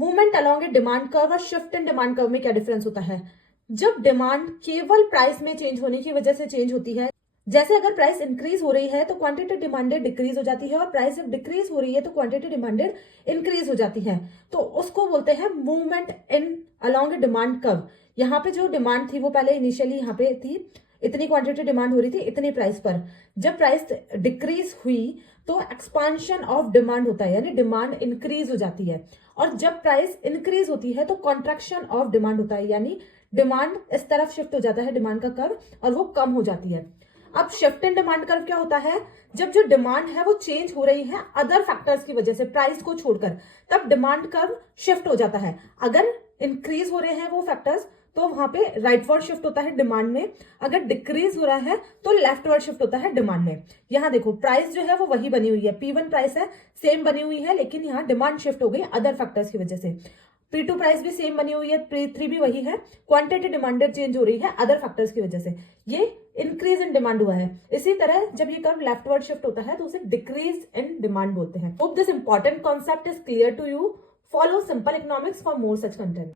Movement along ए demand curve और shift in demand curve में क्या डिफरेंस होता है? जब डिमांड केवल प्राइस में चेंज होने की वजह से चेंज होती है, जैसे अगर प्राइस इंक्रीज हो रही है तो क्वांटिटी डिमांडेड डिक्रीज हो जाती है, और प्राइस जब डिक्रीज हो रही है तो क्वांटिटी डिमांडेड इंक्रीज हो जाती है, तो उसको बोलते हैं movement in along demand curve. यहाँ पे जो डिमांड थी वो पहले इनिशियली यहाँ पे थी, इतनी क्वांटिटी डिमांड हो रही थी इतनी प्राइस पर, जब प्राइस डिक्रीज हुई तो एक्सपांशन ऑफ डिमांड होता है, यानी डिमांड इंक्रीज हो जाती है, और जब प्राइस इंक्रीज होती है तो कॉन्ट्रैक्शन ऑफ डिमांड होता है, यानी डिमांड इस तरफ शिफ्ट हो जाता है डिमांड का कर्व, और वो कम हो जाती है। अब शिफ्ट इन डिमांड कर्व क्या होता है? जब जो डिमांड है वो चेंज हो रही है अदर फैक्टर्स की वजह से, प्राइस को छोड़कर, तब डिमांड कर्व शिफ्ट हो जाता है। अगर इंक्रीज हो रहे हैं वो फैक्टर्स तो वहां पे राइटवर्ड शिफ्ट होता है डिमांड में, अगर डिक्रीज हो रहा है तो लेफ्टवर्ड शिफ्ट होता है डिमांड में। यहाँ देखो प्राइस जो है वो वही बनी हुई है, P1 प्राइस है सेम बनी हुई है, लेकिन यहाँ डिमांड शिफ्ट हो गई अदर फैक्टर्स की वजह से। P2 प्राइस भी सेम बनी हुई है, P3 भी वही है, क्वांटिटी डिमांडेड चेंज हो रही है अदर फैक्टर्स की वजह से, ये इंक्रीज इन डिमांड हुआ है। इसी तरह जब ये कर्व लेफ्टवर्ड शिफ्ट होता है तो उसे डिक्रीज इन डिमांड बोलते हैं। Hope this important concept is clear to you. Follow simple economics for more such content.